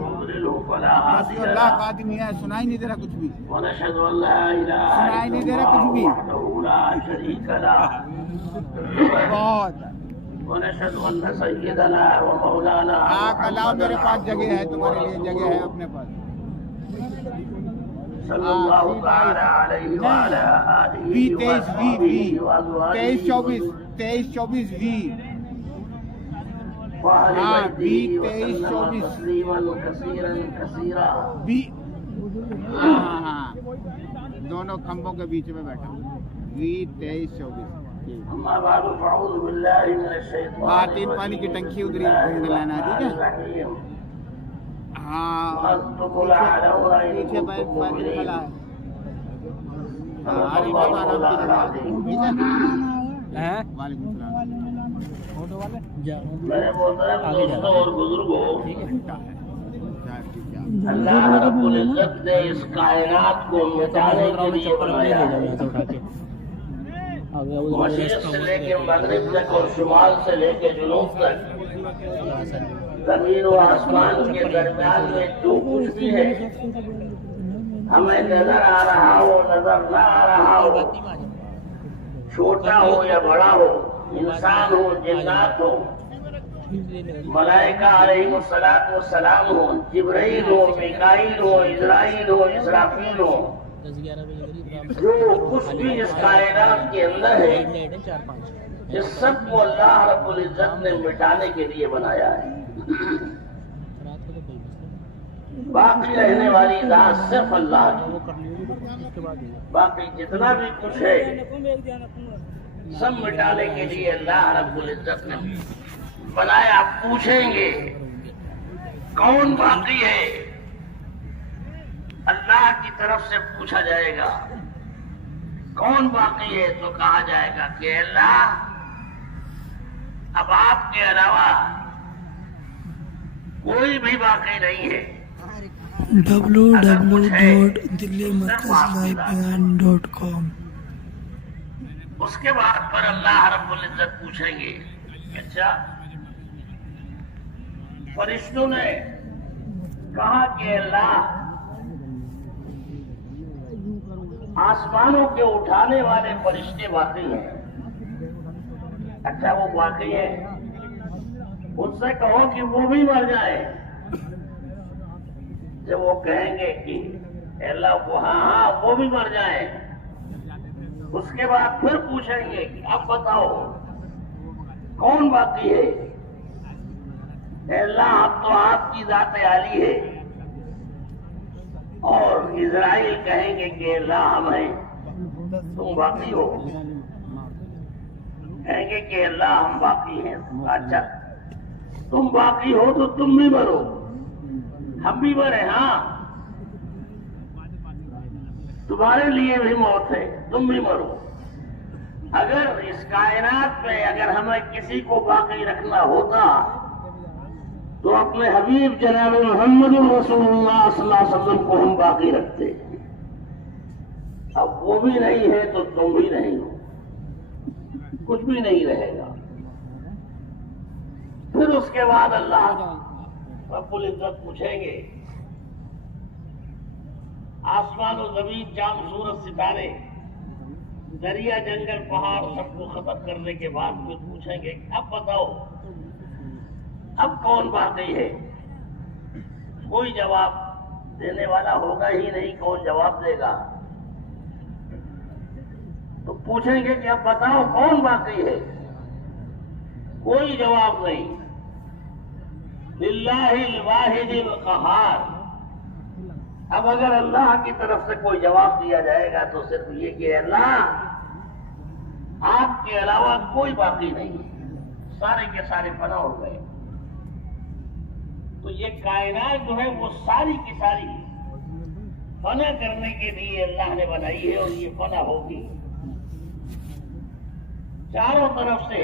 يضلله فلا هادي له آدمی ہے سنائی نہیں دے رہا کچھ بھی ونشهد ان لا اله سنائی نہیں دے الا رہا کچھ بھی الله وحده لا شريك له بہت ونشهد ان سيدنا ومولانا آگ اللہ میرے محمدا پاس جگہ ہے تمہارے لیے جگہ ہے اپنے پاس صلی اللہ تعالی علیہ وعلى آلہ وی 23 24 وی ہاں بی 23 24 تسلیما کثیرا کثیرا بی ہاں دونوں کھمبوں کے بیچ میں بیٹھا ہوں وی 23 24 اما بعد فاعوذ باللہ من الشیطان ہاں 3 پانی کی ٹنکی ادھر گھوم لانا ہے ٹھیک ہے ہاں پیچھے پانی کھلا ہے ہاں ارے بہت آرام کی جگہ ٹھیک ہے وعلیکم السلام میرے محترم دوستوں اور بزرگوں اللہ رب العزت نے اس کائنات کو مٹانے کے لیے بنایا ہے مشرق سے لے کے مغرب تک اور شمال سے لے کے جنوب تک زمین و آسمان کے درمیان میں جو کچھ بھی ہے ہمیں نظر آ رہا ہو نظر نہ آ رہا ہو چھوٹا ہو یا بڑا ہو انسان ہو جنات ہو ملائکہ علیہ السلام ہو جبرائیل ہو میکائیل ہو اسرائیل ہو اسرافیل ہو جو کچھ بھی اس کائنات کے اندر ہے اس سب کو اللہ رب العزت نے مٹانے کے لیے بنایا ہے باقی رہنے والی ذات صرف اللہ کی باقی جتنا بھی کچھ ہے سب مٹانے کے لیے اللہ رب العزت نے بنایا پوچھیں گے کون باقی ہے اللہ کی طرف سے پوچھا جائے گا کون باقی ہے تو کہا جائے گا کہ اللہ اب آپ کے علاوہ کوئی بھی باقی نہیں ہے www.delhimarkazlivebeyan.com اس کے بعد پر اللہ رب العزت پوچھیں گے اچھا فرشتوں نے کہا کہ اللہ آسمانوں کے اٹھانے والے فرشتے واقعی ہیں اچھا وہ واقعی ہیں ان سے کہو کہ وہ بھی مر جائے جب وہ کہیں گے کہ اللہ کو ہاں وہ بھی مر جائیں اس کے بعد پھر پوچھیں گے کہ اب بتاؤ کون باقی ہے اللہ اب تو آپ کی ذات عالی ہے اور اسرائیل کہیں گے کہ اللہ ہم ہیں تم باقی ہو کہیں گے کہ اللہ ہم باقی ہیں اچھا تم باقی ہو تو تم بھی مرو ہم بھی مرے ہاں تمہارے لیے بھی موت ہے تم بھی مرو اگر اس کائنات میں اگر ہمیں کسی کو باقی رکھنا ہوتا تو اپنے حبیب جناب محمد رسول اللہ صلی اللہ علیہ وسلم کو ہم باقی رکھتے اب وہ بھی نہیں ہے تو تم بھی نہیں ہو کچھ بھی نہیں رہے گا پھر اس کے بعد اللہ رب العزت پوچھیں گے آسمان و زمین چاند سورج ستارے دریا جنگل پہاڑ سب کو ختم کرنے کے بعد پھر پوچھیں گے اب بتاؤ اب کون باقی ہے کوئی جواب دینے والا ہوگا ہی نہیں کون جواب دے گا تو پوچھیں گے کہ اب بتاؤ کون باقی ہے کوئی جواب نہیں للہ الواحد القہار اب اگر اللہ کی طرف سے کوئی جواب دیا جائے گا تو صرف یہ کہ اللہ آپ کے علاوہ کوئی باقی نہیں سارے کے سارے فنا ہو گئے تو یہ کائنات جو ہے وہ ساری کی ساری فنا کرنے کے لیے اللہ نے بنائی ہے اور یہ فنا ہوگی چاروں طرف سے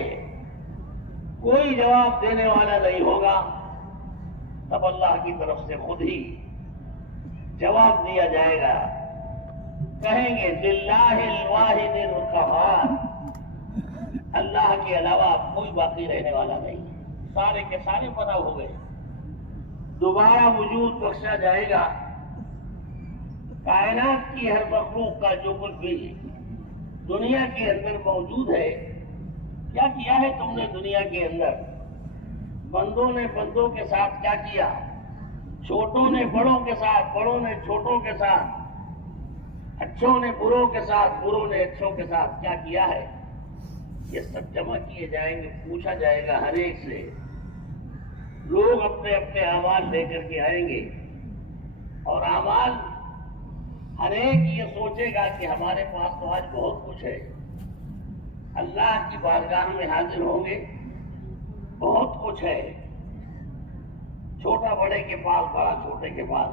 کوئی جواب دینے والا نہیں ہوگا تب اللہ کی طرف سے خود ہی جواب دیا جائے گا کہیں گے للہ الواحد القہار اللہ کے علاوہ کوئی باقی رہنے والا نہیں سارے کے سارے فنا ہو گئے دوبارہ وجود بخشا جائے گا. کائنات کی ہر مخلوق کا جو کچھ بھی دنیا کے اندر موجود ہے، کیا کیا ہے تم نے دنیا کے اندر؟ بندوں نے بندوں کے ساتھ کیا کیا؟ چھوٹوں نے بڑوں کے ساتھ، بڑوں نے چھوٹوں کے ساتھ، اچھوں نے بروں کے ساتھ، بروں نے اچھوں کے ساتھ کیا کیا ہے؟ یہ سب جمع کیے جائیں گے، پوچھا جائے گا ہر ایک سے. لوگ اپنے اپنے اعمال لے کر کے آئیں گے، اور اعمال ہر ایک یہ سوچے گا کہ ہمارے پاس تو آج بہت کچھ ہے. اللہ کی بارگاہ میں حاضر ہوں گے، بہت کچھ ہے. چھوٹا بڑے کے پاس، بڑا چھوٹے کے پاس.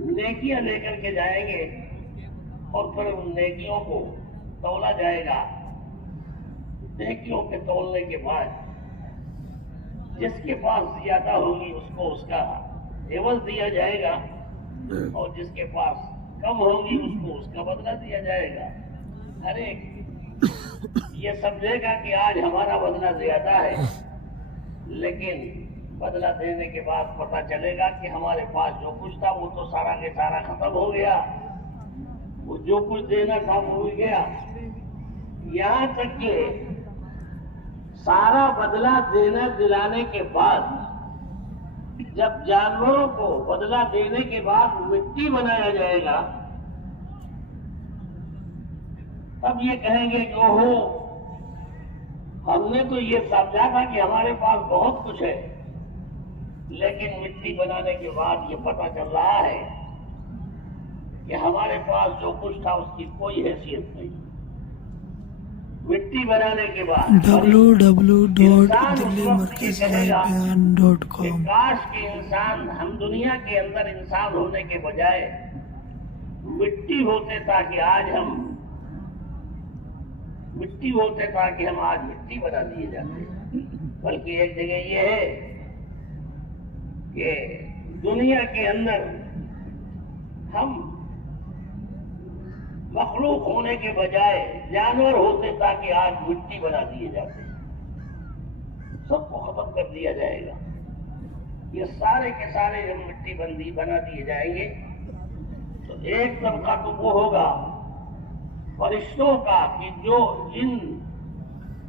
نیکیاں لے کر کے جائیں گے، اور پھر ان نیکیوں کو تولا جائے گا. نیکیوں کے تولنے کے بعد جس کے پاس زیادہ ہوگی اس کو اس کا عوض دیا جائے گا، اور جس کے پاس کم ہوگی اس کو اس کا بدلہ دیا جائے گا. ہر ایک یہ سمجھے گا کہ آج ہمارا بدلہ زیادہ ہے، لیکن بدلہ دینے کے بعد پتہ چلے گا کہ ہمارے پاس جو کچھ تھا وہ تو سارا کے سارا ختم ہو گیا. وہ جو کچھ دینا تھا وہ ہو گیا. یہاں تک کہ سارا بدلہ دینا دلانے کے بعد جب جانوروں کو بدلہ دینے کے بعد مٹی بنایا جائے گا، تب یہ کہیں گے کہ اوہو، ہم نے تو یہ سمجھا تھا کہ ہمارے پاس بہت کچھ ہے، لیکن مٹی بنانے کے بعد یہ پتہ چل رہا ہے کہ ہمارے پاس جو کچھ تھا اس کی کوئی حیثیت نہیں. مٹی بنانے کے بعد www.دلیمرکزلائیوبیان.com کاش کے انسان، ہم دنیا کے اندر انسان ہونے کے بجائے مٹی ہوتے تاکہ آج ہم مٹی بنا دیے جاتے. بلکہ ایک جگہ یہ ہے کہ دنیا کے اندر ہم مخلوق ہونے کے بجائے جانور ہوتے تاکہ آج مٹی بنا دیے جاتے. سب کو ختم کر دیا جائے گا. یہ سارے کے سارے جب مٹی بنا دیے جائیں گے تو ایک طبقہ تو وہ ہوگا فرشتوں کا کہ جو ان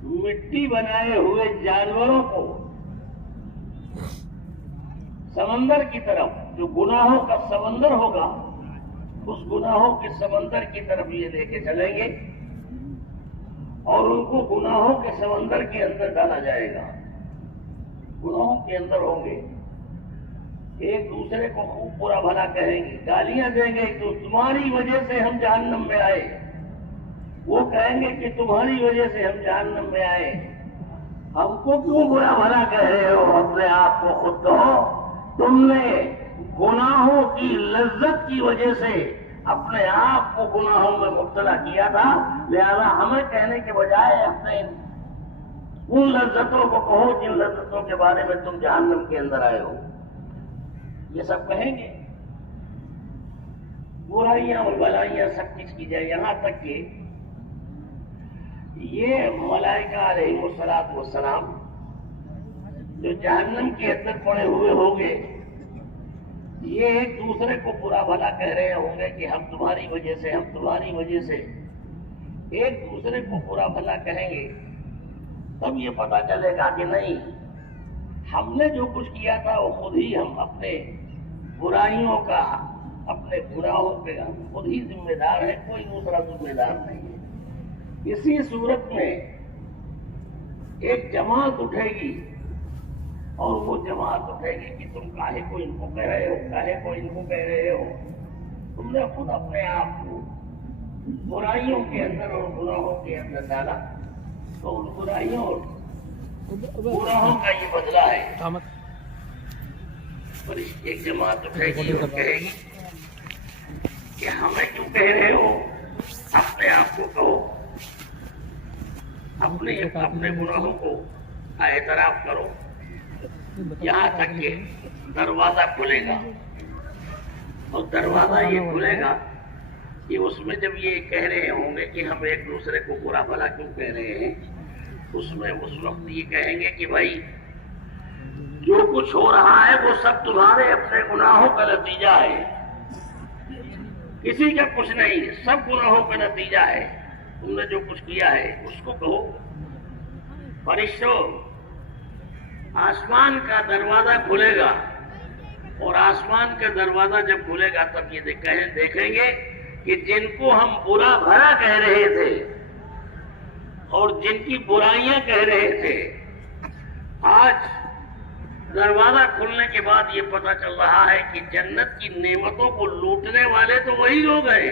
مٹی بنائے ہوئے جانوروں کو سمندر کی طرف، جو گناہوں کا سمندر ہوگا، اس گناہوں کے سمندر کی طرف یہ لے کے چلیں گے، اور ان کو گناہوں کے سمندر کے اندر ڈالا جائے گا. گناہوں کے اندر ہوں گے، ایک دوسرے کو خوب برا بھلا کہیں گے، گالیاں دیں گے کہ تمہاری وجہ سے ہم جہنم میں آئے. وہ کہیں گے کہ تمہاری وجہ سے ہم جہنم میں آئے. ہم کو کیوں برا بھلا کہہ رہے ہو؟ اپنے آپ کو خود کہو. تم نے گناہوں کی لذت کی وجہ سے اپنے آپ کو گناہوں میں مبتلا کیا تھا، لہذا ہمیں کہنے کے بجائے اپنے ان لذتوں کو کہو جن لذتوں کے بارے میں تم جہنم کے اندر آئے ہو. یہ سب کہیں گے. برائیاں اور بلائیاں سب کچھ کی جائے، یہاں تک کہ یہ ملائکہ علیہ الصلوۃ والسلام جو جہنم کے اندر پڑے ہوئے ہوں گے، یہ ایک دوسرے کو برا بھلا کہہ رہے ہوں گے کہ ہم تمہاری وجہ سے، ہم تمہاری وجہ سے. ایک دوسرے کو برا بھلا کہیں گے، تب یہ پتا چلے گا کہ نہیں، ہم نے جو کچھ کیا تھا وہ خود ہی ہم اپنے برائیوں کا، اپنے گناہوں کے خود ہی ذمہ دار ہے، کوئی دوسرا ذمہ دار نہیں ہے. اسی صورت میں ایک جماعت اٹھے گی، اور وہ جماعت اٹھے گی کہ تم کاہے کو ان کو کہہ رہے ہو، کاہے کو ان کو کہہ رہے ہو. تم نے خود اپنے آپ کو برائیوں کے اندر اور گناہوں کے اندر ڈالا، تو ان برائیوں اور گناہوں کا یہ بدلہ ہے. اور ایک جماعت اٹھے گی اور کہے گی کہ ہمیں کیوں کہہ رہے ہو؟ اپنے آپ کو کہو، اپنے گناہوں کو اعتراف کرو. یہاں تک کہ دروازہ کھلے گا، اور دروازہ یہ کھلے گا کہ اس میں جب یہ کہہ رہے ہوں گے کہ ہم ایک دوسرے کو برا بھلا کیوں کہہ رہے ہیں، اس میں اس وقت یہ کہیں گے کہ بھائی جو کچھ ہو رہا ہے وہ سب تمہارے اپنے گناہوں کا نتیجہ ہے، کسی کا کچھ نہیں، سب گناہوں کا نتیجہ ہے۔ تم نے جو کچھ کیا ہے اس کو کہو۔ فرشتوں، آسمان کا دروازہ کھلے گا، اور آسمان کا دروازہ جب کھلے گا تب یہ دیکھیں گے کہ جن کو ہم برا بھلا کہہ رہے تھے اور جن کی برائیاں کہہ رہے تھے، آج دروازہ کھلنے کے بعد یہ پتہ چل رہا ہے کہ جنت کی نعمتوں کو لوٹنے والے تو وہی لوگ ہیں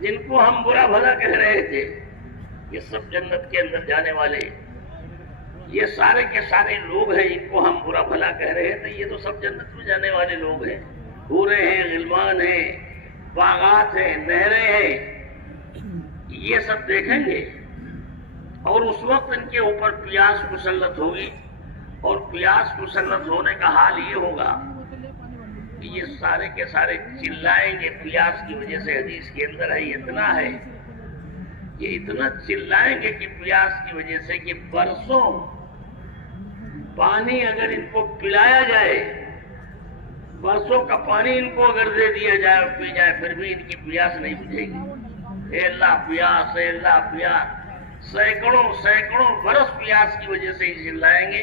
جن کو ہم برا بھلا کہہ رہے تھے۔ یہ سب جنت کے اندر جانے والے، یہ سارے کے سارے لوگ ہیں جن کو ہم برا بھلا کہہ رہے تھے، یہ تو سب جنت میں جانے والے لوگ ہیں۔ حوریں ہیں، غلمان ہیں، باغات ہیں، نہریں ہیں، یہ سب دیکھیں گے، اور اس وقت ان کے اوپر پیاس مسلط ہوگی، اور پیاس مسلط ہونے کا حال یہ ہوگا کہ یہ سارے کے سارے چلائیں گے پیاس کی وجہ سے۔ حدیث کے اندر ہے اتنا ہے، یہ اتنا چلائیں گے کہ پیاس کی وجہ سے کہ برسوں پانی اگر ان کو پلایا جائے، برسوں کا پانی ان کو اگر دے دیا جائے اور پی جائے، پھر بھی ان کی پیاس نہیں بجھے گی۔ اے اللہ پیاس، اے اللہ پیاس، سینکڑوں برس پیاس کی وجہ سے ہی چلائیں گے،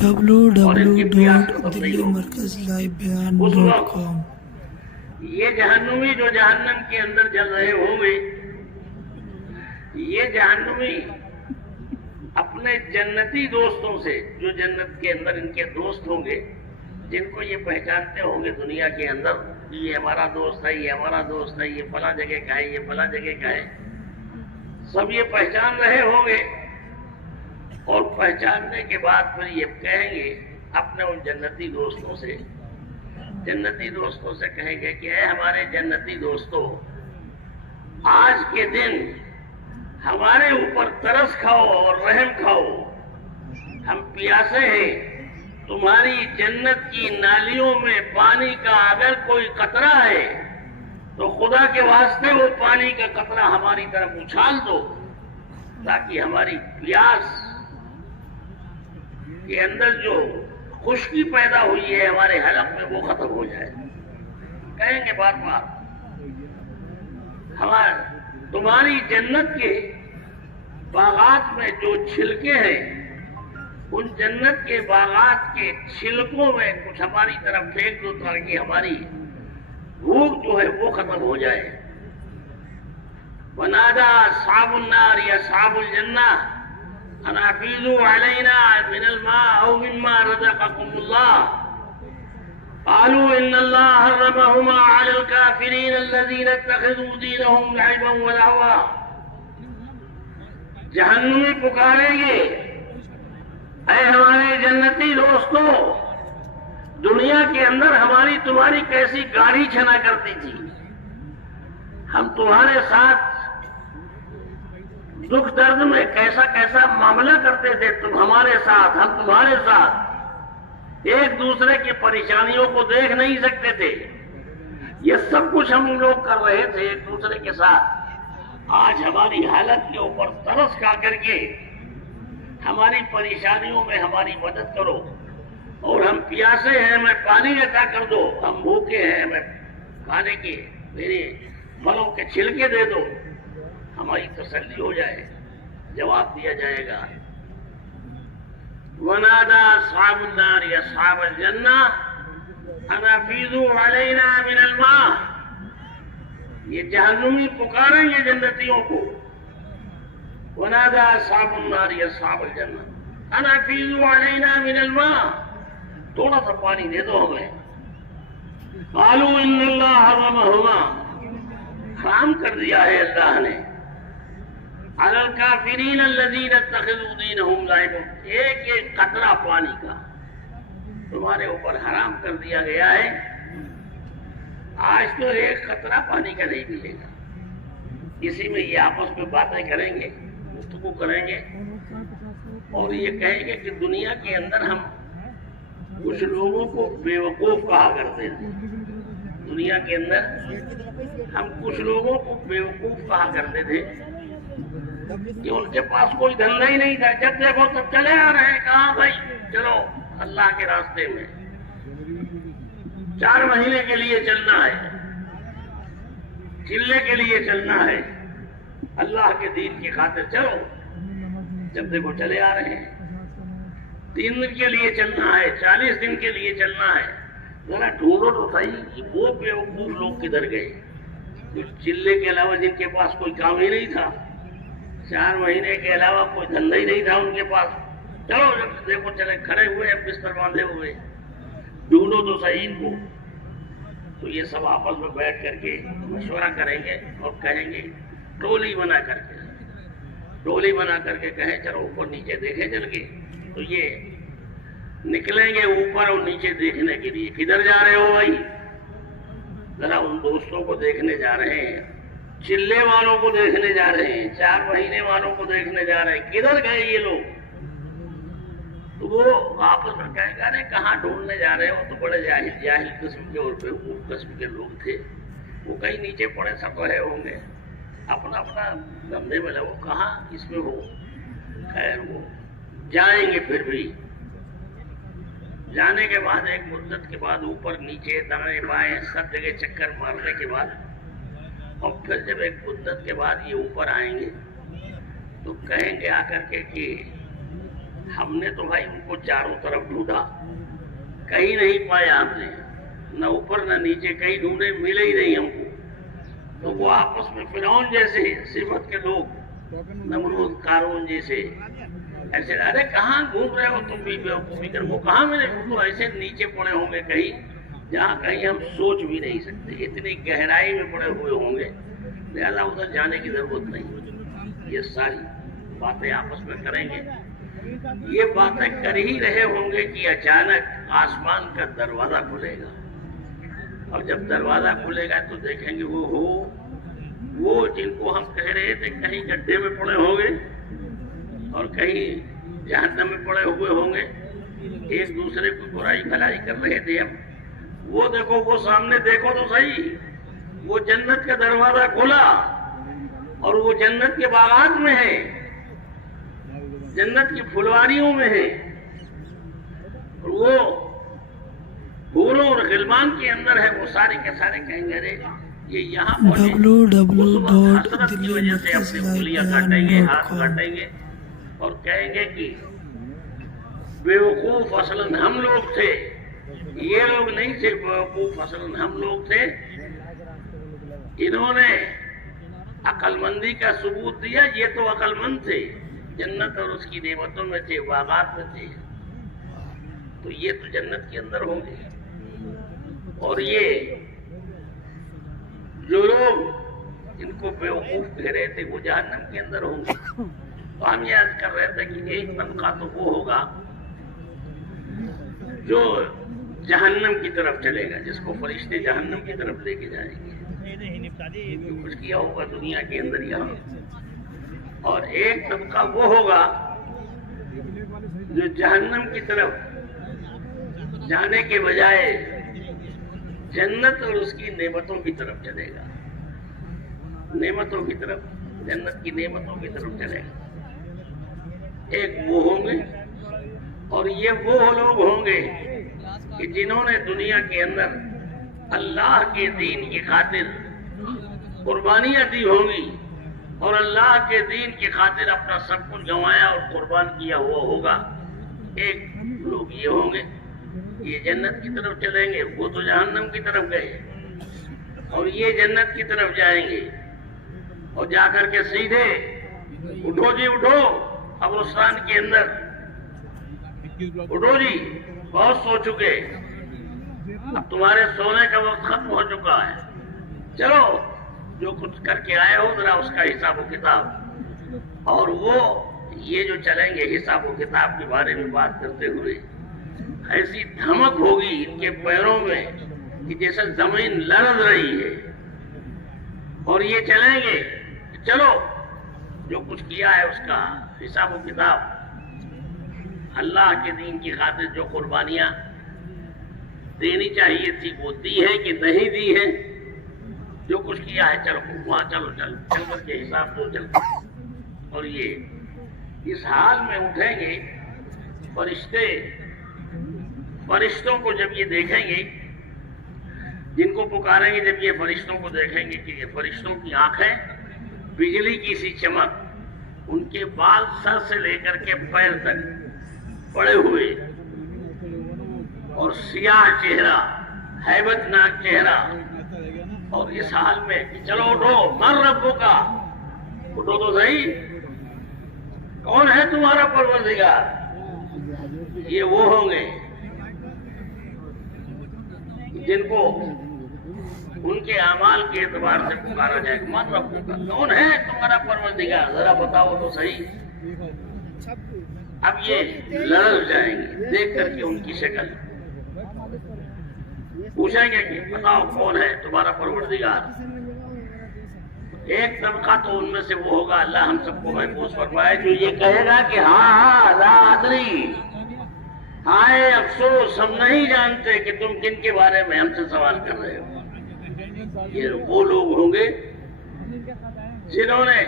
www.delhimarkazlivebeyan.com۔ یہ جہنمی جو جہنم کے اندر جل رہے ہوں گے، یہ جہنمی اپنے جنتی دوستوں سے، جو جنت کے اندر ان کے دوست ہوں گے، جن کو یہ پہچانتے ہوں گے دنیا کے اندر، یہ ہمارا دوست ہے، یہ ہمارا دوست ہے، یہ فلاں جگہ کا ہے، یہ فلاں جگہ کا ہے، سب یہ پہچان رہے ہوں گے، اور پہچاننے کے بعد پھر یہ کہیں گے اپنے ان جنتی دوستوں سے کہیں گے کہ اے ہمارے جنتی دوستوں، آج کے دن ہمارے اوپر ترس کھاؤ اور رحم کھاؤ، ہم پیاسے ہیں، تمہاری جنت کی نالیوں میں پانی کا اگر کوئی قطرہ ہے تو خدا کے واسطے وہ پانی کا قطرہ ہماری طرف اچھال دو، تاکہ ہماری پیاس کے اندر جو خشکی پیدا ہوئی ہے ہمارے حلق میں وہ ختم ہو جائے۔ کہیں گے بار بار، تمہاری جنت کے باغات میں جو چھلکے ہیں، ان جنت کے باغات کے چھلکوں میں کچھ ہماری طرف پھینک دو، تاکہ ہماری بھوک جو ہے وہ ختم ہو جائے۔ ونادى أصحاب النار يا أصحاب الجنة أن أفيضوا علينا من الماء أو مما رزقكم الله قالوا إن الله حرمهما على الكافرين الذين اتخذوا دينهم لعبا ولهوا۔ جہنمی پکاریں گے، اے ہمارے جنتی دوستوں، دنیا کے اندر ہماری تمہاری کیسی گاڑی چھنا کرتی تھی، ہم تمہارے ساتھ دکھ درد میں کیسا کیسا معاملہ کرتے تھے، تم ہمارے ساتھ، ہم تمہارے ساتھ ایک دوسرے کی پریشانیوں کو دیکھ نہیں سکتے تھے، یہ سب کچھ ہم لوگ کر رہے تھے ایک دوسرے کے ساتھ۔ آج ہماری حالت کے اوپر ترس کھا کر کے ہماری پریشانیوں میں ہماری مدد کرو، اور ہم پیاسے ہیں ہمیں پانی عطا کر دو، ہم بھوکے ہیں ہمیں کھانے کے میرے پھلوں کے چھلکے دے دو، ہماری تسلی ہو جائے۔ جواب دیا جائے گا، ونادى أصحاب النار يا أصحاب الجنة أن أفيضوا علينا من الماء۔ یہ جہنمی پکاریں گے جنتیوں کو، ونادى أصحاب النار يا أصحاب الجنة أن أفيضوا علينا من الماء، تھوڑا سا پانی دے دو ہمیں۔ قالوا إن الله حرمهما، حرام کر دیا ہے اللہ نے، على الكافرين الذين اتخذوا دينهم لعبا، ایک ایک قطرہ پانی کا تمہارے اوپر حرام کر دیا گیا ہے۔ آج تو ایک قطرہ پانی کا نہیں ملے گا، اسی میں یہ آپس میں باتیں کریں گے، گفتگو کریں گے، اور یہ کہیں گے کہ دنیا کے اندر ہم کچھ لوگوں کو بیوقوف کہا کرتے تھے، دنیا کے اندر ہم کچھ لوگوں کو بیوقوف کہا کرتے تھے کہ ان کے پاس کوئی دھندا ہی نہیں تھا، جب دیکھو تب چلے آ رہے ہیں، کہاں بھائی چلو اللہ کے راستے میں 4 مہینے کے لیے چلنا ہے، چلنے کے لیے چلنا ہے، اللہ کے دین کی خاطر چلو۔ جب دیکھو چلے آ رہے ہیں، 3 دن کے لیے چلنا ہے، 40 دن کے لیے چلنا ہے، ذرا ڈھونڈو تو صحیح کہ وہ بیوقوف لوگ کدھر گئے جو چلے کے علاوہ جن کے پاس کوئی کام ہی نہیں تھا، 4 مہینے کے علاوہ کوئی دھندا ہی نہیں تھا ان کے پاس۔ چلو جب دیکھو چلے کھڑے ہوئے ہیں بستر باندھے ہوئے، ڈھونڈو تو صحیح ان کو۔ تو یہ سب آپس میں بیٹھ کر کے مشورہ کریں گے اور کہیں گے، ٹولی بنا کر کے کہیں چلو اوپر نیچے دیکھیں چل کے۔ تو یہ نکلیں گے اوپر اور نیچے دیکھنے کے لیے۔ کدھر جا رہے ہو بھائی؟ ذرا ان دوستوں کو دیکھنے جا رہے ہیں، چلے والوں کو دیکھنے جا رہے ہیں، 4 مہینے والوں کو دیکھنے جا رہے ہیں، کدھر گئے یہ لوگ؟ تو وہ آپس میں کہیں گے ارے کہاں ڈھونڈنے جا رہے ہو، تو بڑے جاہل قسم کے اور بیوقوف قسم کے لوگ تھے، وہ کہیں نیچے پڑے سب رہے ہوں گے، اپنا اپنا دھندے میں لگو، کہاں اس میں ہو۔ خیر وہ جائیں گے، پھر بھی جانے کے بعد ایک مدت کے بعد اوپر نیچے دائیں بائیں سب جگہ چکر مارنے کے بعد، اور پھر جب ایک مدت کے بعد یہ اوپر آئیں گے تو کہیں گے آ کر کے کہ ہم نے تو بھائی ان کو چاروں طرف ڈھونڈا، کہیں نہیں پایا ہم نے، نہ اوپر نہ نیچے، کہیں ڈھونڈے ملے ہی نہیں ہم کو۔ تو وہ آپس میں فرعون جیسے صفت کے لوگ، نمرود قارون جیسے، ایسے ارے کہاں گھوم رہے ہو تم بھی بیوقوفی کر، وہ کہاں ملے، وہ تو ایسے نیچے پڑے ہوں گے کہیں جہاں کہیں ہم سوچ بھی نہیں سکتے، اتنی گہرائی میں پڑے ہوئے ہوں گے، لہذا ادھر جانے کی ضرورت نہیں۔ یہ ساری باتیں آپس میں کریں گے۔ یہ باتیں کر ہی رہے ہوں گے کہ اچانک آسمان کا دروازہ کھلے گا، اور جب دروازہ کھلے گا تو دیکھیں گے وہ جن کو ہم کہہ رہے تھے کہیں گڈھے میں پڑے ہوں گے اور کہیں جہنم میں پڑے ہوئے ہوں گے، ایک دوسرے کو برائی بھلائی کر رہے تھے ہم، وہ دیکھو، وہ سامنے دیکھو تو صحیح، وہ جنت کا دروازہ کھلا اور وہ جنت کے باغات میں ہے، جنت کی پھلواریوں میں ہے، اور وہ پھولوں اور غلمان کے اندر ہے، وہ سارے کے سارے کہیں گے ارے یہ یہاں حسرت کی وجہ سے اپنی انگلیاں کاٹیں گے، ہاتھ کاٹیں گے اور کہیں گے کہ بیوقوف اصلاً ہم لوگ تھے، یہ لوگ نہیں تھے بیوقوف، اصلاً ہم لوگ تھے، انہوں نے عقل مندی کا ثبوت دیا، یہ تو عقل مند تھے، جنت اور اس کی نعمتوں میں تھے، باغات میں تھے، تو یہ تو جنت کے اندر ہوں گے، اور یہ جو لوگ جن کو بیوقوف کہہ رہے تھے وہ جہنم کے اندر ہوں گے۔ تو ہم یاد کر رہے تھے کہ ایک طبقہ تو وہ ہوگا جو جہنم کی طرف چلے گا، جس کو فرشتے جہنم کی طرف لے کے جائیں گے، جو کچھ کیا ہوگا دنیا کے اندر یہاں، اور ایک طبقہ وہ ہوگا جو جہنم کی طرف جانے کے بجائے جنت اور اس کی نعمتوں کی طرف چلے گا، نعمتوں کی طرف، جنت کی نعمتوں کی طرف چلے گا۔ ایک وہ ہوں گے، اور یہ وہ لوگ ہوں گے کہ جنہوں نے دنیا کے اندر اللہ کے دین کی خاطر قربانیاں دی ہوں گی، اور اللہ کے دین کی خاطر اپنا سب کچھ گنوایا اور قربان کیا ہوا ہوگا۔ ایک لوگ یہ ہوں گے، یہ جنت کی طرف چلیں گے، وہ تو جہنم کی طرف گئے، اور یہ جنت کی طرف جائیں گے، اور جا کر کے سیدھے اٹھو جی اٹھو، قبرستان کے اندر اٹھو جی، بہت سو چکے، اب تمہارے سونے کا وقت ختم ہو چکا ہے، چلو جو کچھ کر کے آئے ہو ذرا اس کا حساب و کتاب۔ اور وہ یہ جو چلیں گے حساب و کتاب کے بارے میں بات کرتے ہوئے، ایسی دھمک ہوگی ان کے پیروں میں کہ جیسے زمین لرز رہی ہے، اور یہ چلیں گے، چلو جو کچھ کیا ہے اس کا حساب و کتاب، اللہ کے دین کی خاطر جو قربانیاں دینی چاہیے تھی وہ دی ہے کہ نہیں دی ہے، جو کچھ کیا ہے چلو وہاں چل کر کے حساب تو چل۔ اور یہ اس حال میں اٹھیں گے فرشتے فرشتوں کو جب یہ دیکھیں گے، جن کو پکاریں گے، جب یہ فرشتوں کو دیکھیں گے کہ یہ فرشتوں کی آنکھیں بجلی کی سی چمک، ان کے بال سر سے لے کر کے پیر تک پڑے ہوئے اور سیاہ چہرہ، ہیبت ناک چہرہ، اور اس حال میں کہ چلو اٹھو، من ربوں کا، اٹھو تو صحیح، کون ہے تمہارا پروردگار؟ یہ وہ ہوں گے جن کو ان کے اعمال کے اعتبار سے پکارا جائے گا، من ربوں کا، کون ہے تمہارا پروردگار؟ ذرا بتاؤ تو صحیح۔ اب یہ لرز جائیں گے دیکھ کر کے ان کی شکل، پوچھیں گے کہ بتاؤ کون ہے تمہارا پروردگار؟ ایک طبقہ تو ان میں سے وہ ہوگا، اللہ ہم سب کو محفوظ فرمائے، جو یہ کہے گا کہ ہاں لا ادری، ہائے افسوس ہم نہیں جانتے کہ تم کن کے بارے میں ہم سے سوال کر رہے ہو۔ یہ وہ لوگ ہوں گے جنہوں نے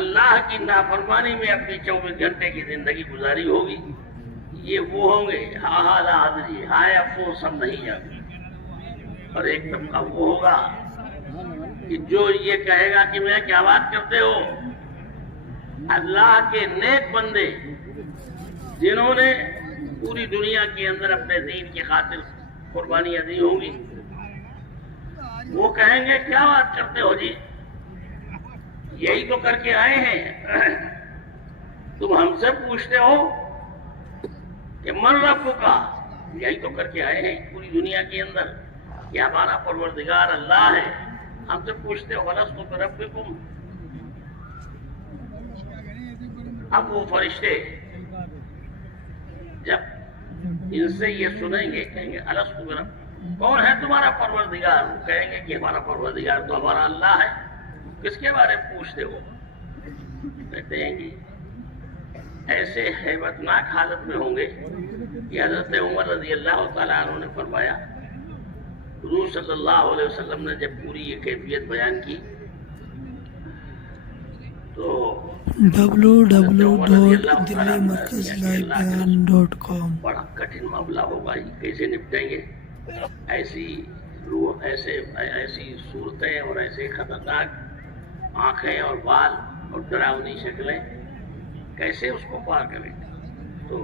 اللہ کی نافرمانی میں اپنی 24 گھنٹے کی زندگی گزاری ہوگی، یہ وہ ہوں گے ہاں ہاں لا ادری، ہائے افسوس ہم نہیں جانتے۔ اور ایک طبقہ وہ ہوگا کہ جو یہ کہے گا کہ میں کیا بات کرتے ہو؟ اللہ کے نیک بندے جنہوں نے پوری دنیا کے اندر اپنے دین کی خاطر قربانیاں دی ہوں گی، وہ کہیں گے کیا بات کرتے ہو جی، یہی تو کر کے آئے ہیں، تم ہم سے پوچھتے ہو کہ من رب کا، یہی تو کر کے آئے ہیں پوری دنیا کے اندر کہ ہمارا پروردگار اللہ ہے، ہم سے پوچھتے ہو ولستو بربکم۔ اب وہ فرشتے جب ان سے یہ سنیں گے کہیں گے الستو بربکم، کون ہے تمہارا پروردگار؟ وہ کہیں گے کہ ہمارا پروردگار تو ہمارا اللہ ہے، کس کے بارے میں پوچھتے ہو؟ کہتے ہیں کہ ایسے ہیبت ناک حالت میں ہوں گے کہ حضرت عمر رضی اللہ تعالیٰ عنہ نے فرمایا، حضور صلی اللہ علیہ وسلم نے جب پوری یہ کیفیت بیان کی تو www.delhimarkazlivebeyan.com بڑا کٹھن معاملہ ہوگا، یہ کیسے نپٹیں گے؟ ایسی صورتیں اور ایسے خطرناک آنکھیں اور بال اور ڈراؤنی شکلیں، کیسے اس کو پار کریں؟ تو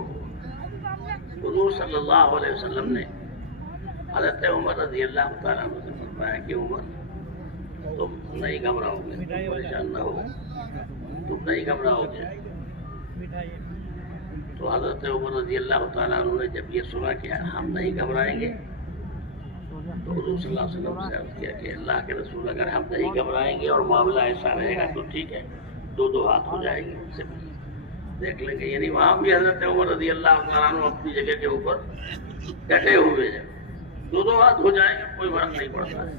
حضور صلی اللہ علیہ وسلم نے حضرت عمر رضی اللہ تعالیٰ عنہ سے فرمایا کہ عمر تم نہیں گھبراؤ گے، تم پریشان نہ ہو، تم نہیں گھبراؤ گے۔ تو حضرت عمر رضی اللہ تعالیٰ عنہ نے جب یہ سنا کہ ہم نہیں گھبرائیں گے تو حضور صلی اللہ علیہ وسلم سے عرض کیا کہ اللہ کے رسول اگر ہم نہیں گھبرائیں گے اور معاملہ ایسا رہے گا تو ٹھیک ہے، دو ہاتھ ہو جائیں گے، ان سے بھی دیکھ لیں گے۔ یعنی وہاں بھی حضرت عمر رضی اللہ تعالیٰ عنہ اپنی جگہ کے اوپر ڈٹے ہوئے ہیں، دو ہاتھ ہو جائیں گے، کوئی فرق نہیں پڑتا ہے۔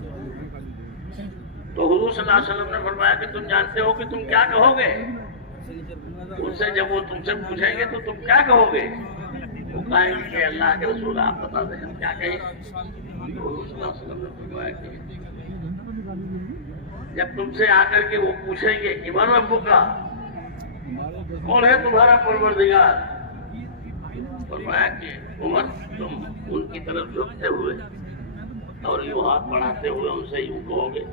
تو حضور صلی اللہ علیہ وسلم نے فرمایا کہ تم جانتے ہو کہ تم کیا کہو گے؟ ان سے جب وہ تم سے پوچھیں گے تو تم کیا کہو گے؟ وہ کہیں گے کہ اللہ کے رسول آپ بتا دیں ہم کیا کہیں۔ تو حضور صلی اللہ علیہ وسلم نے فرمایا کہ جب تم سے آ کر کے وہ پوچھیں گے کہ من ربک کا، کون ہے تمہارا پروردگار؟ فرمایا کہ عمر تم ان کی طرف جھکتے ہوئے اور یوں ہاتھ بڑھاتے ہوئے ان سے یوں کہو گے،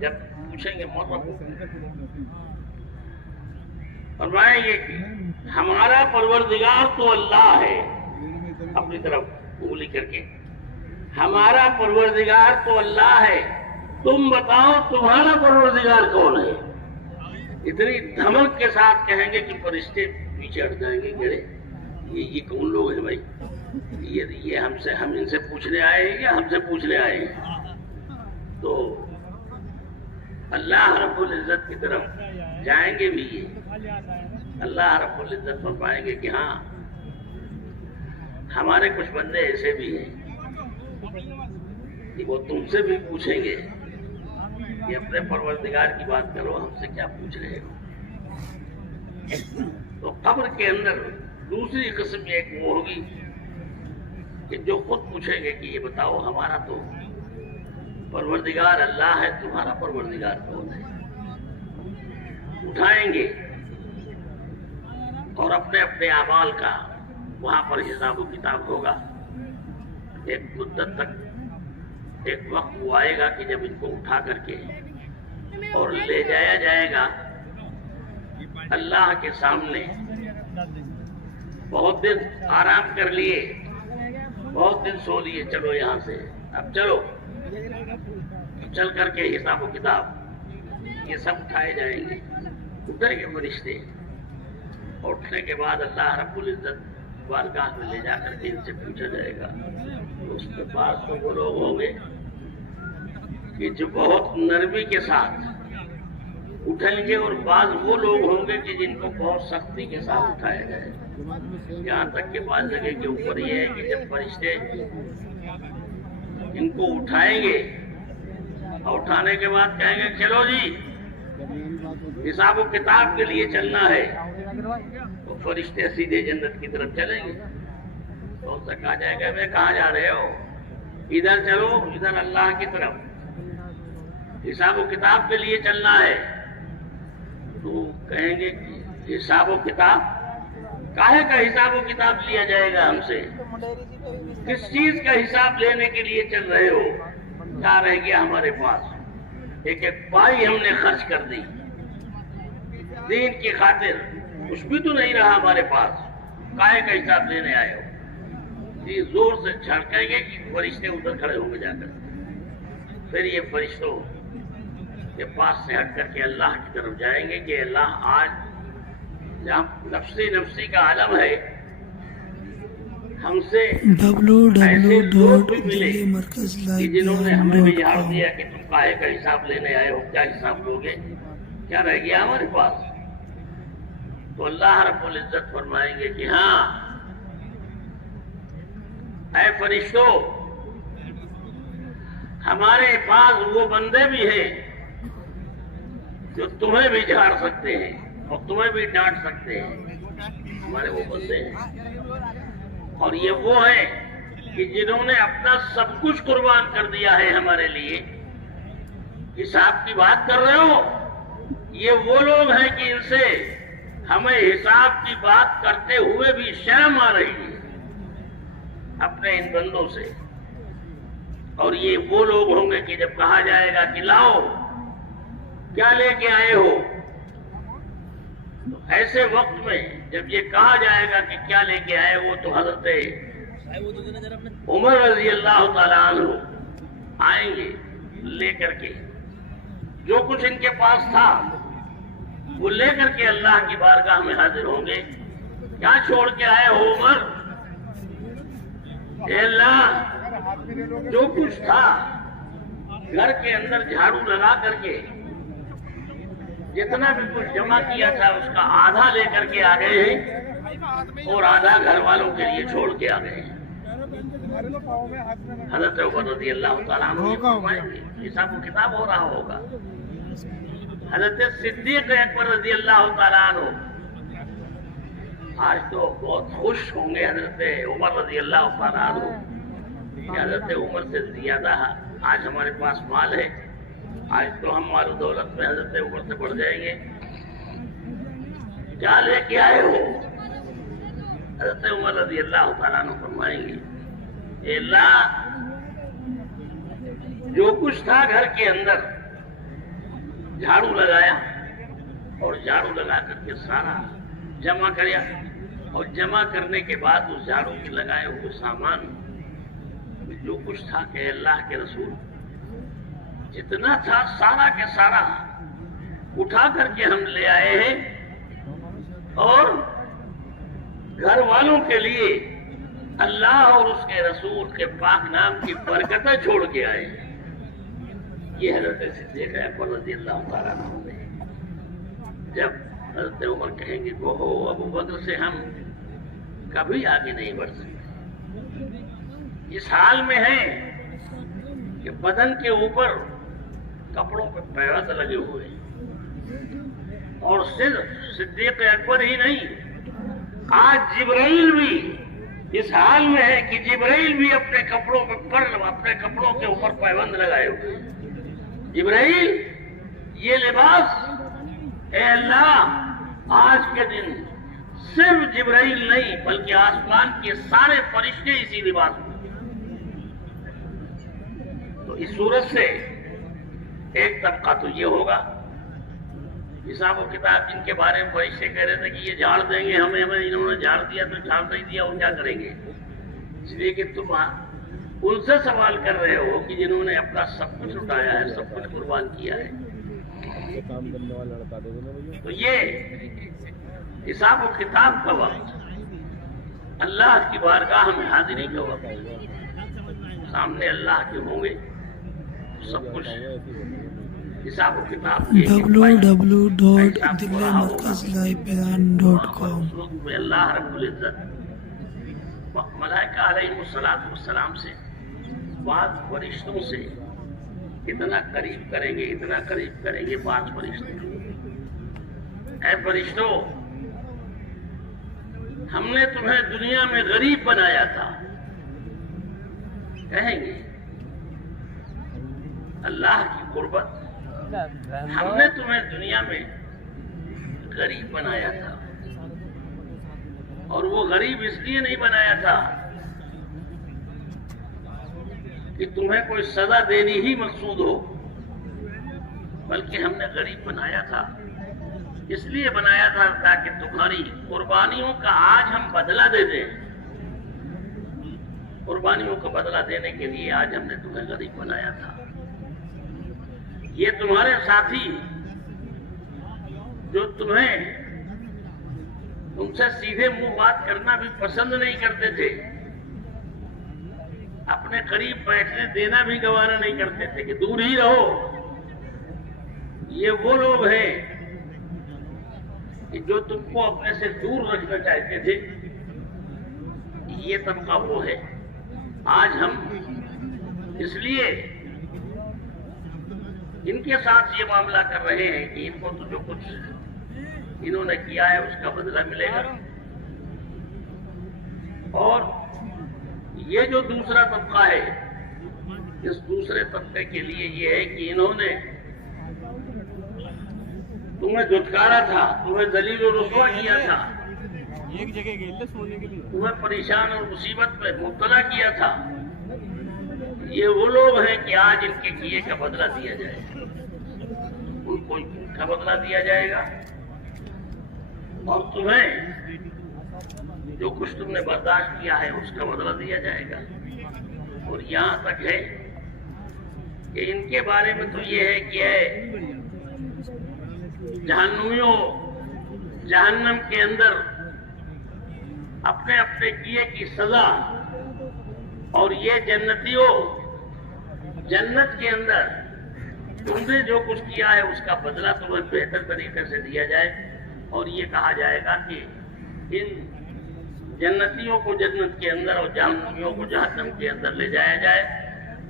جب پوچھیں گے من ربک، فرمائیں گے کہ ہمارا پروردگار تو اللہ ہے، اپنی طرف انگلی کر کے، ہمارا پروردگار تو اللہ ہے، تم بتاؤ تمہارا پروردگار کون ہے؟ اتنی دھمک کے ساتھ کہیں گے کہ فرشتے پیچھے ہٹ جائیں گے، گڑے یہ کون لوگ ہیں بھائی، یہ ہم ان سے پوچھنے آئے ہیں یا ہم سے پوچھنے آئے ہیں؟ تو اللہ رب العزت کی طرف جائیں گے بھی یہ، اللہ رب العزت فرمائیں گے کہ ہاں ہمارے کچھ بندے ایسے بھی ہیں کہ وہ تم سے بھی پوچھیں گے کہ اپنے پروردگار کی بات کرو، ہم سے کیا پوچھ رہے ہو؟ تو قبر کے اندر دوسری قسم ایک وہ ہوگی کہ جو خود پوچھیں گے کہ یہ بتاؤ ہمارا تو پروردگار اللہ ہے، تمہارا پروردگار کون ہے؟ اٹھائیں گے اور اپنے اپنے اعمال کا وہاں پر حساب و کتاب ہوگا. ایک مدت تک ایک وقت وہ آئے گا کہ جب ان کو اٹھا کر کے اور لے جایا جائے گا اللہ کے سامنے. بہت دن آرام کر لیے, بہت دن سو لیے, چلو یہاں سے, اب چلو. چل کر کے حساب و کتاب یہ سب اٹھائے جائیں گے. اٹھیں گے فرشتے, اٹھنے کے بعد اللہ رب العزت بارگاہ میں لے جا کر کے ان سے پوچھا جائے گا. اس کے بعد تو وہ لوگ ہوں گے کہ جو بہت نرمی کے ساتھ اٹھیں گے, اور بعض وہ لوگ ہوں گے کہ جن کو بہت سختی کے ساتھ اٹھایا جائے. یہاں تک کہ بعض جگہ کے اوپر یہ ہے کہ جب فرشتے ان کو اٹھائیں گے اور اٹھانے کے بعد کہیں گے چلو جی حساب و کتاب کے لیے چلنا ہے, تو فرشتے سیدھے جنت کی طرف چلیں گے. تو ان سے کہا جائے گا میں کہاں جا رہے ہو؟ ادھر چلو, ادھر اللہ کی طرف حساب و کتاب کے لیے چلنا ہے. تو کہیں گے کہ حساب و کتاب کاہے کا حساب و کتاب لیا جائے گا ہم سے؟ کس چیز کا حساب لینے کے لیے چل رہے ہو؟ کیا رہ گیا ہمارے پاس؟ ایک ایک پائی ہم نے خرچ کر دی دین کی خاطر, کچھ بھی تو نہیں رہا ہمارے پاس. کاہے کا حساب لینے آئے ہو؟ جی زور سے چھڑکیں گے کہ فرشتے ادھر کھڑے ہوں گے جا کر. پھر یہ فرشتوں کے پاس سے ہٹ کر کے اللہ کی طرف جائیں گے کہ اللہ آج جہاں نفسی نفسی کا عالم ہے, ہم سے ایسے لوگ بھی ملے کہ جنہوں نے ہمیں بھی جھاڑ دیا کہ تم کاہے کا حساب لینے آئے ہو, کیا حساب لوگے, کیا رہ گیا ہمارے پاس؟ تو اللہ رب العزت فرمائیں گے کہ ہاں اے فرشتوں, ہمارے پاس وہ بندے بھی ہیں جو تمہیں بھی جھاڑ سکتے ہیں اور تمہیں بھی ڈانٹ سکتے ہیں. ہمارے وہ بندے ہیں, اور یہ وہ ہے کہ جنہوں نے اپنا سب کچھ قربان کر دیا ہے ہمارے لیے. حساب کی بات کر رہے ہو, یہ وہ لوگ ہیں کہ ان سے ہمیں حساب کی بات کرتے ہوئے بھی شرم آ رہی ہے اپنے ان بندوں سے. اور یہ وہ لوگ ہوں گے کہ جب کہا جائے گا کہ لاؤ کیا لے کے آئے ہو, تو ایسے وقت میں جب یہ کہا جائے گا کہ کیا لے کے آئے ہو, تو حضرت عمر رضی اللہ تعالیٰ عنہ آئیں گے لے کر کے جو کچھ ان کے پاس تھا وہ لے کر کے اللہ کی بارگاہ میں حاضر ہوں گے. کیا چھوڑ کے آئے ہو عمر؟ اے اللہ, جو کچھ تھا گھر کے اندر جھاڑو لگا کر کے جتنا بھی کچھ جمع کیا تھا اس کا آدھا لے کر کے آ گئے ہیں اور آدھا گھر والوں کے لیے چھوڑ کے آ گئے ہیں. حضرت عمر رضی اللہ تعالیٰ عنہ فرمائیں گے حساب و کتاب ہو رہا ہوگا. حضرت صدیق اکبر رضی اللہ تعالیٰ عنہ آج تو بہت خوش ہوں گے حضرت عمر رضی اللہ تعالیٰ عنہ کہ حضرت عمر سے زیادہ آج ہمارے پاس مال ہے, آج تو ہم مال و دولت میں حضرت عمر سے بڑھ جائیں گے. کیا لے کے آئے ہو؟ حضرت عمر رضی اللہ تعالیٰ عنہ فرمائیں گے اے اللہ, جو کچھ تھا گھر کے اندر جھاڑو لگایا اور جھاڑو لگا کر کے سارا جمع کریا, اور جمع کرنے کے بعد اس جھاڑو کے لگائے ہوئے سامان جو کچھ تھا کہ اللہ کے رسول جتنا تھا سارا کے سارا اٹھا کر کے ہم لے آئے ہیں اور گھر والوں کے لیے اللہ اور اس کے رسول کے پاک نام کی برکتیں چھوڑ کے آئے ہیں. یہ حضرت صدیق اکبر رضی اللہ تعالیٰ عنہ. جب حضرت عمر کہیں گے کہ ہو ابو بکر سے ہم کبھی آگے نہیں بڑھ سکتے, اس حال میں ہے کہ بدن کے اوپر کپڑوں پہ پیوند لگے ہوئے ہیں, اور صرف صدیق اکبر ہی نہیں, آج جبرائیل بھی اس حال میں ہے کہ جبرائیل بھی اپنے کپڑوں کے اوپر پیوند لگائے ہوئے ہیں. جبرائیل, یہ لباس اے اللہ آج کے دن صرف جبرائیل نہیں بلکہ آسمان کے سارے فرشتے اسی لباس میں. تو اس صورت سے ایک طبقہ تو یہ ہوگا، حساب و کتاب جن کے بارے میں فرشتے کہہ رہے تھے کہ یہ جھاڑ دیں گے ہمیں، انہوں نے جھاڑ دیا تو جھاڑ نہیں دیا اور کیا کریں گے. اس لیے کہ تم ان سے سوال کر رہے ہو کہ جنہوں نے اپنا سب کچھ اٹھایا ہے، سب کچھ قربان کیا ہے. تو یہ حساب و کتاب کا وقت، اللہ کی بارگاہ میں حاضری کا وقت، سامنے اللہ کے ہوں گے سب کچھ حساب و کتاب www.dilmarkazlaivebeyan.com. اللہ رب العزت ملائکہ علیہ السلام سے، بعض فرشتوں سے اتنا قریب کریں گے، اتنا قریب کریں گے. بعض فرشتے اے فرشتوں، ہم نے تمہیں دنیا میں غریب بنایا تھا، کہیں گے اللہ کی قربت، ہم نے تمہیں دنیا میں غریب بنایا تھا. اور وہ غریب اس لیے نہیں بنایا تھا کہ تمہیں کوئی سزا دینی ہی مقصود ہو، بلکہ ہم نے غریب بنایا تھا، اس لیے بنایا تھا تاکہ تمہاری قربانیوں کا آج ہم بدلہ دے دیں. قربانیوں کا بدلہ دینے کے لیے آج ہم نے تمہیں غریب بنایا تھا. یہ تمہارے ساتھی جو تمہیں تم سے سیدھے منہ بات کرنا بھی پسند نہیں کرتے تھے، اپنے قریب بیٹھنے دینا بھی گوارا نہیں کرتے تھے کہ دور ہی رہو، یہ وہ لوگ ہیں کہ جو تم کو اپنے سے دور رکھنا چاہتے تھے. یہ طبقہ وہ ہے. آج ہم اس لیے ان کے ساتھ یہ معاملہ کر رہے ہیں کہ ان کو تو جو کچھ انہوں نے کیا ہے اس کا بدلہ ملے گا. اور یہ جو دوسرا طبقہ ہے، اس دوسرے طبقے کے لیے یہ ہے کہ انہوں نے تمہیں دھتکارا تھا، تمہیں ذلیل و رسوا کیا تھا، تمہیں پریشان اور مصیبت میں مبتلا کیا تھا. یہ وہ لوگ ہیں کہ آج ان کے کیے کا بدلہ دیا جائے گا، ان کو کا بدلہ دیا جائے گا. اور تمہیں جو کچھ تم نے برداشت کیا ہے اس کا بدلہ دیا جائے گا. اور یہاں تک ہے کہ ان کے بارے میں تو یہ ہے کہ جہنمیوں جہنم کے اندر اپنے اپنے کیے کی سزا، اور یہ جنتیوں جنت کے اندر تم نے جو کچھ کیا ہے اس کا بدلہ تمہیں بہتر طریقے سے دیا جائے. اور یہ کہا جائے گا کہ ان جنتیوں کو جنت کے اندر اور جہنمیوں کو جہنم کے اندر لے جایا جائے.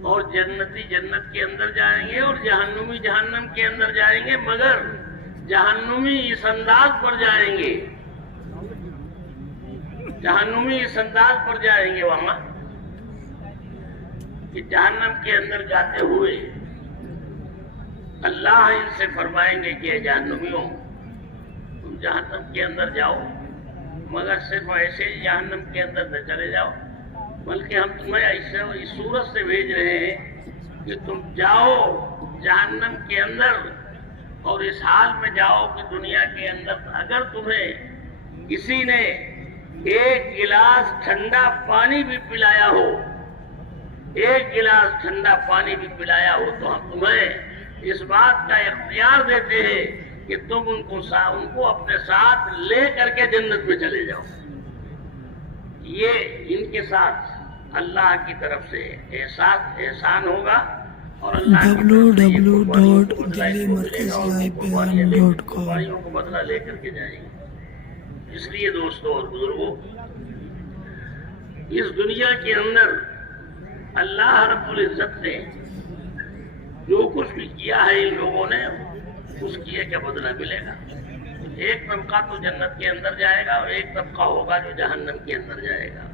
اور جنتی جنت کے اندر جائیں گے اور جہنمی جہنم کے اندر جائیں گے، مگر جہنمی اس انداز پر جائیں گے، جہنمی اس انداز پر جائیں گے وہاں کہ جہنم کے اندر جاتے ہوئے اللہ ان سے فرمائیں گے کہ جہنمیوں تم جہنم کے اندر جاؤ، مگر صرف ایسے ہی جہنم کے اندر نہ چلے جاؤ، بلکہ ہم تمہیں ایسے اس صورت سے بھیج رہے ہیں کہ تم جاؤ جہنم کے اندر اور اس حال میں جاؤ کہ دنیا کے اندر اگر تمہیں کسی نے ایک گلاس ٹھنڈا پانی بھی پلایا ہو، ایک گلاس ٹھنڈا پانی بھی پلایا ہو، تو ہم تمہیں اس بات کا اختیار دیتے ہیں کہ تم ان کو اپنے ساتھ لے کر کے جنت میں چلے جاؤ. یہ ان کے ساتھ اللہ کی طرف سے احسان ہوگا. اور اللہ www.dilmarkazlaivebeyan.com کو بدلہ لے کر کے جائیں گے. اس لیے دوستوں اور بزرگوں، اس دنیا کے اندر اللہ رب العزت نے جو کچھ بھی کیا ہے ان لوگوں نے اس کیے کا بدلہ ملے گا. ایک طبقہ تو جنت کے اندر جائے گا اور ایک طبقہ ہوگا جو جہنم کے اندر جائے گا.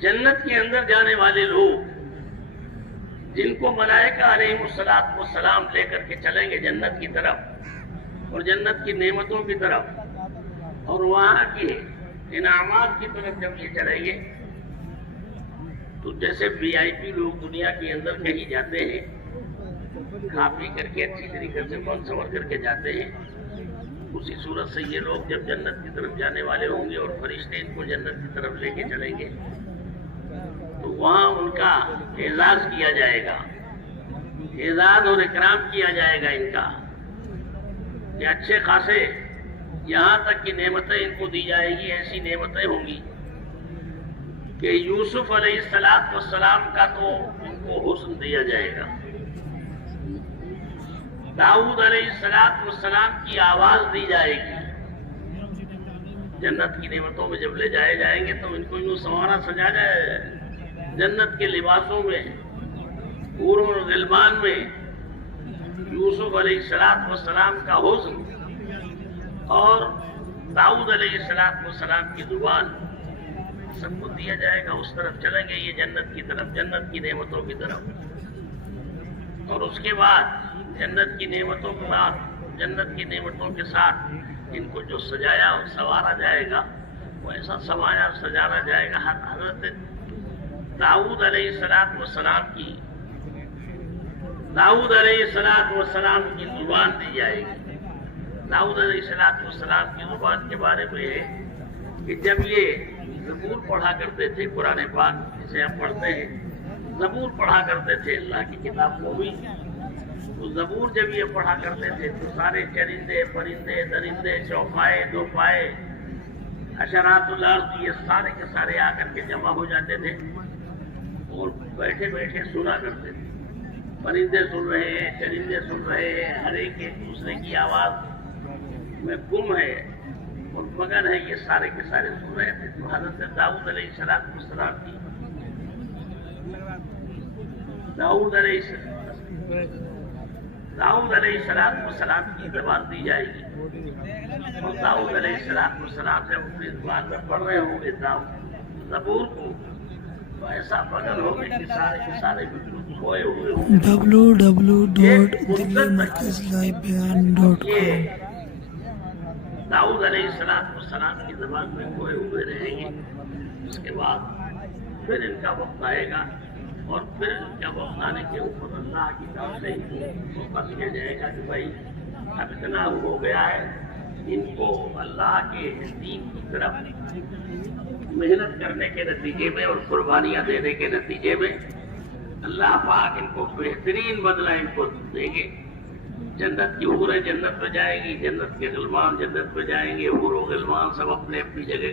جنت کے اندر جانے والے لوگ جن کو ملائکہ علیہ السلام لے کر کے چلیں گے جنت کی طرف، اور جنت کی نعمتوں کی طرف اور وہاں کے انعامات کی طرف جب یہ چلیں گے تو جیسے VIP لوگ دنیا کے اندر کہیں جاتے ہیں کھا پی کر کے اچھی طریقے سے بن سور کر کے جاتے ہیں، اسی صورت سے یہ لوگ جب جنت کی طرف جانے والے ہوں گے اور فرشتے ان کو جنت کی طرف لے کے چلیں گے تو وہاں ان کا اعزاز کیا جائے گا، اعزاز اور اکرام کیا جائے گا ان کا، کہ اچھے خاصے یہاں تک کی نعمتیں ان کو دی جائے گی، ایسی نعمتیں ہوں گی کہ یوسف علیہ السلام کا تو ان کو حسن دیا جائے گا، داؤد علیہ السلام کی آواز دی جائے گی، جنت کی نعمتوں میں جب لے جائے جائیں گے تو ان کو یوں سنوارا سجا جائے، جنت کے لباسوں میں، حور اور غلمان میں یوسف علیہ السلام کا حسن اور داؤد علیہ السلام کی زبان سب کو دیا جائے گا، اس طرف چلیں گے یہ جنت کی طرف، جنت کی نعمتوں کی طرف، اور اس کے بعد جنت کی نعمتوں کے بعد جنت کی نعمتوں کے ساتھ ان کو جو سجایا اور سنوارا جائے گا وہ ایسا سمایا اور سجانا جائے گا، حضرت داؤد علیہ السلام کی زبان دی جائے گی۔ داؤد علیہ السلام کی زبان کے بارے میں ہے کہ جب یہ زبور پڑھا کرتے تھے، قرآن پاک جسے ہم پڑھتے ہیں، زبور پڑھا کرتے تھے اللہ کی کتاب کو بھی، تو زبور جب یہ پڑھا کرتے تھے تو سارے چرندے پرندے درندے چوپائے دو پائے حشرات الارض یہ سارے کے سارے آ کر کے جمع ہو جاتے تھے اور بیٹھے بیٹھے سنا کرتے تھے، پرندے سن رہے ہیں، چرندے سن رہے ہیں، ہر ایک دوسرے کی آواز میں گم ہے اور مگن ہے، یہ سارے کے سارے سن رہے تھے۔ تو حضرت داؤد علیہ السلام کی داؤد علیہ السلام کی زبان دی جائے گی، اور داؤد علیہ السلام سے اپنی زبان میں پڑھ رہے ہوں گے زبور کو، تو ایسا بدل ہوگی کہ سارے کے سارے سوئے ہوئے ہوں گے۔ www.delhimarkazlivebeyan.com داؤد علیہ السلام کی زبان میں کھوئے ہوئے رہیں گے، اس کے بعد پھر ان کا وقت آئے گا، اور پھر ان کا وقت آنے کے اوپر اللہ کی طرف سے موقع دیا جائے گا کہ بھائی اب اتنا ہو گیا ہے، ان کو اللہ کے دین کی طرف محنت کرنے کے نتیجے میں اور قربانیاں دینے کے نتیجے میں اللہ پاک ان کو بہترین بدلہ ان کو دیں گے۔ جنت کی حوریں جنت میں جائیں گی، جنت کے غلمان جنت میں جائیں گے، حور و غلمان سب اپنے اپنی جگہ